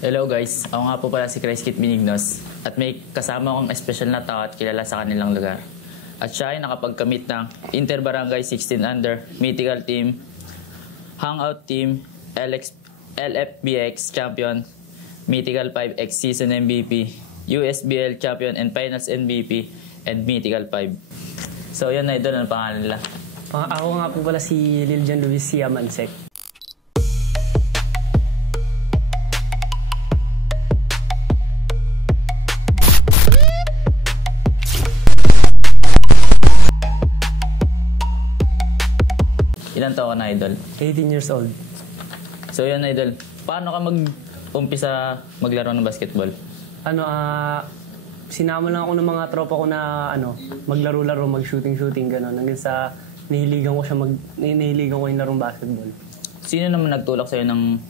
Hello guys, ako nga po pala si Chris Kit Benignos at may kasama akong espesyal na tao at kilala sa kanilang lugar. At siya ay nakapagkamit ng Inter-Barangay 16 Under, Mythical Team, Hangout Team, LFBX Champion, Mythical 5X Season MVP, USBL Champion and Finals MVP, and Mythical 5. So yun na idol, ang pangalan nila. Ako nga po pala si Liljan Luis Siamansek. Ilan taon ka na, idol? 18 years old. So yun, idol. Paano ka mag-umpisa maglaro ng basketball? Sinama lang ako ng mga tropa ko na maglaro-laro, mag-shooting-shooting, gano'n. Hanggang sa nahiligan ko yung larong basketball. Sino naman nagtulak sa'yo ng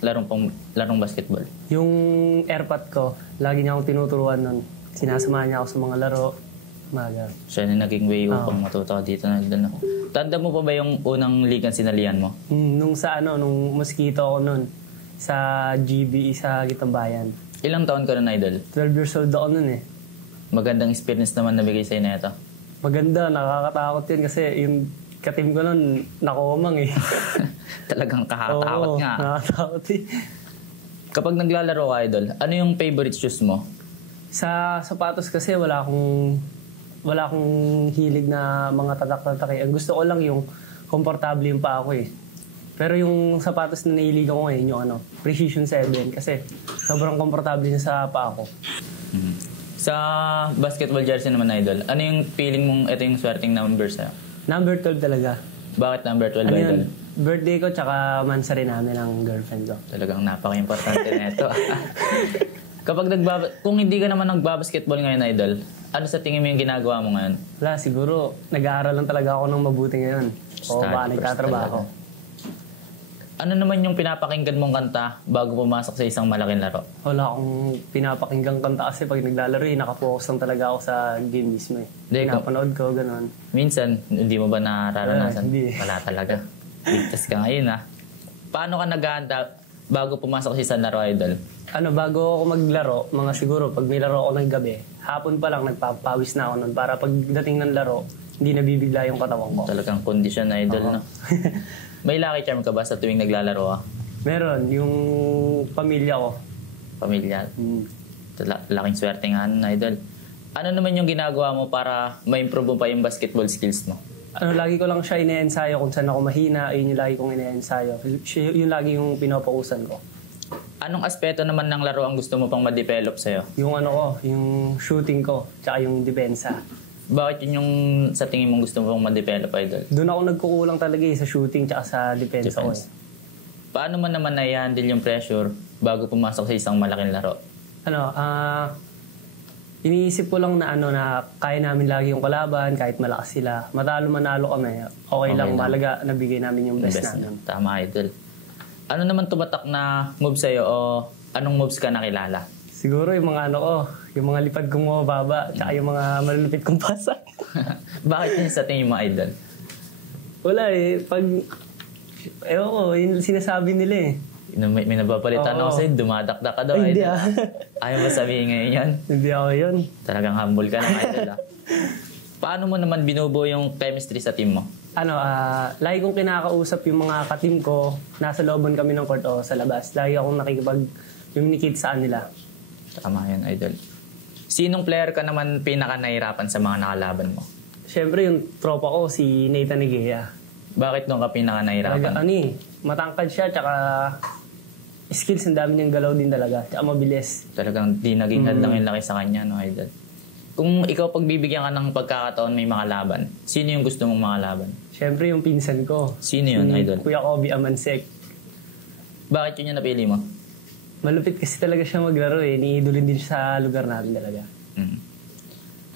larong basketball? Yung airpot ko, lagi niya akong tinuturuan nun. Sinasamahan niya ako sa mga laro. Maga. Siya na naging way upang matuto ka dito na idol. Tanda mo pa ba yung unang ligang sinalihan mo? Nung mosquito ako nun. Sa GB, sa Gitambayan. Ilang taon ka na, idol? 12 years old ako nun eh. Magandang experience naman nabigay sa'yo na ito. Maganda, nakakatakot yun kasi yung katim ko nun, nakuumang eh. Talagang kakatakot nga. Nakakatakot eh. Kapag naglalaro ka, idol, ano yung favorite shoes mo? Sa sapatos kasi wala akong hilig na mga tatak-tatak eh. Ang gusto ko lang yung komportable yung pa ako eh. Pero yung sapatos na nahiligan ko ngayon, yung Precision 7, kasi sobrang komportable niya sa pa ako. Sa basketball jersey naman, idol, ano yung feeling mong ito yung swerteng number sa'yo? Number 12 talaga. Bakit number 12, idol? Birthday ko tsaka mansa rin namin ng girlfriend ko. Talagang napaka-importante na ito. Kung hindi ka naman nagbabasketball ngayon, idol, ano sa tingin mo yung ginagawa mo ngayon? Wala, siguro nag-aaral lang talaga ako ng mabuti ngayon. O baka nagtatrabaho. Ano naman yung pinapakinggan mong kanta bago pumasok sa isang malaking laro? Wala akong pinapakinggang kanta kasi pag naglalaro nakapokus lang talaga ako sa game mismo eh. Pinapanood ko, gano'n. Minsan, hindi mo ba nararanasan? Hindi. Wala talaga. Ligtas ka ngayon ha. Paano ka naghahanda bago pumasok sa isang laro, idol? Bago ako maglaro, mga siguro pag may laro ako ng gabi, hapon pa lang nagpapawis na ako nun para pagdating ng laro, hindi nabibigla yung katawan ko. Talagang kondisyon, idol, no? May lucky charm ka ba sa tuwing naglalaro ka? Meron, yung pamilya ko. Pamilya? Laking swerte nga, idol. Ano naman yung ginagawa mo para ma-improve mo pa yung basketball skills mo? Lagi ko lang siya ine-ensayo kung saan ako mahina, yun yung lagi kong ine-ensayo. Yun lagi yung pinopokusan ko. Anong aspeto naman ng laro ang gusto mo pang ma-develop sa'yo? Yung yung shooting ko, tsaka yung depensa. Bakit yun yung sa tingin mong gusto mo pang ma-develop, idol? Doon ako nagkukulang talaga sa shooting tsaka sa depensa ko. Paano mo naman na-handle yung pressure bago pumasok sa isang malaking laro? Iniisip ko lang na kaya namin lagi yung kalaban, kahit malakas sila. Matalo manalo kami, okay lang. Malaga nabigay namin yung best namin. Tama, idol. Ano naman tumatak na move sa'yo o anong moves ka nakilala? Siguro yung mga yung mga lipad kong mababa, tsaka yung mga malulupit kong pasa. Bakit yun sa tingin mo, idol? Wala ewan ko, yun sinasabi nila eh. May nabapalitan ako sa'yo, dumadakdak ka daw, idol. Hindi Ayaw mo sabihin ngayon yan? Hindi ako yun. Talagang humble ka na, idol. Paano mo naman binubuo yung chemistry sa team mo? Lagi kong kinakausap yung mga ka-team ko, nasa looban kami ng court o sa labas. Lagi akong nakikipag-communicate sa kanila. Tama yun, idol. Sinong player ka naman pinaka-nahirapan sa mga nakalaban mo? Siyempre yung tropa ko, si Nathan Egea. Bakit doon ka pinaka-nahirapan? Matangkad siya, tsaka skills, ang dami niyang galaw din talaga. Tsaka mabilis. Talagang di naging hadlang yung laki sa kanya, no, idol? Kung ikaw pagbibigyan ka ng pagkakataon may makalaban, sino yung gusto mong makalaban? Siyempre yung pinsan ko. Sino yun, idol? Kuya Kobe Amansek. Bakit yun yung napili mo? Malupit kasi talaga siya maglaro eh. Niidolin din siya sa lugar natin talaga.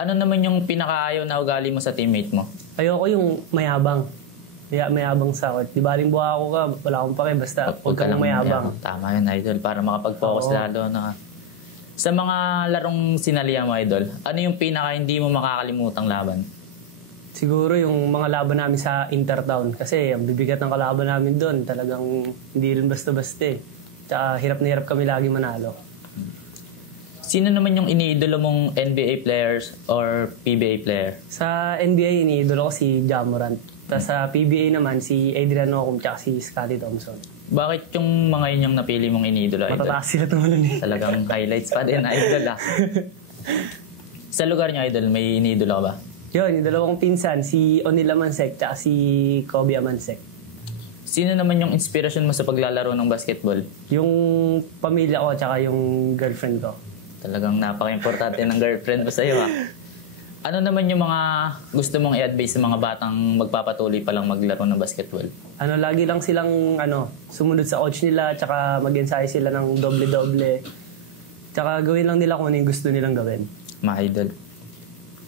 Ano naman yung pinakaayaw na ugali mo sa teammate mo? Ayoko yung mayabang. Mayabang sa court. Di baling buha ako ka, wala akong pake, basta huwag kang mayabang. Tama yun, idol. Para makapag-focus lalo na. Sa mga larong sinalihan mo, idol, ano yung pinaka hindi mo makakalimutang laban? Siguro yung mga laban namin sa Intertown. Kasi ang bibigat ng kalaban namin doon, talagang hindi rin basta-basta eh. Tsaka hirap na hirap kami lagi manalo. Sino naman yung iniidolo mong NBA players or PBA player? Sa NBA, iniidolo ko si Ja Morant. Tapos sa PBA naman, si Adrian Ocum tsaka si Scottie Thompson. Bakit yung mga yun yung napili mong iniidolo, idol? Matataas sila tumalun eh. Talagang highlights pa din, idol ah. Sa lugar niyo, idol, may iniidolo ka ba? Yun, yung dalawang pinsan, si Onil Amansek tsaka si Kobe Amansek. Sino naman yung inspirasyon mo sa paglalaro ng basketball? Yung pamilya ko tsaka yung girlfriend ko. Talagang napaka-importante ng girlfriend mo sa'yo ha. Ano naman yung mga gusto mong i-advise sa mga batang magpapatuloy pa lang maglaro ng basketball? Lagi lang silang sumunod sa coach nila tsaka mag-ensayo sila ng doble-doble. Tsaka gawin lang nila kung ano yung gusto nilang gawin. Mga idol.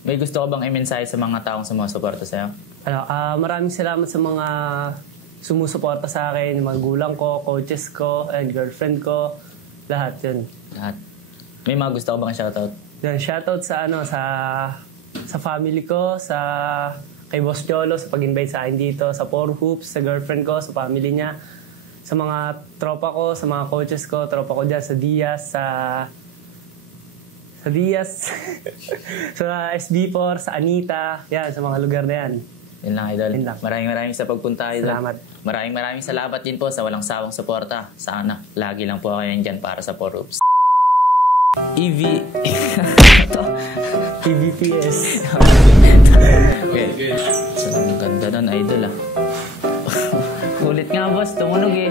May gusto ka bang i-mensahe sa mga taong sumusuporta sa'yo? Maraming salamat sa mga sumusuporta sa akin, mga gulang ko, coaches ko, and girlfriend ko. Lahat yun. Lahat. May mga gusto ka bang shoutout? Yan, shoutout sa family ko, kay Boss Cholo sa pag-invite sa akin dito, sa Four Hoops, sa girlfriend ko, sa family niya, sa mga tropa ko, sa mga coaches ko, tropa ko dyan, sa Diaz, sa Diaz, sa SB4, sa Anita, yan, sa mga lugar na yan. Yun lang, idol. Yun lang. Maraming sa pagpunta, idol. Salamat. Maraming salamat din po sa walang sawang suporta. Sana, lagi lang po kayo dyan para sa Four Hoops. PVPS. Okay. So, ang ganda nun, idol ah. Kulit nga, boss. Tumunog eh.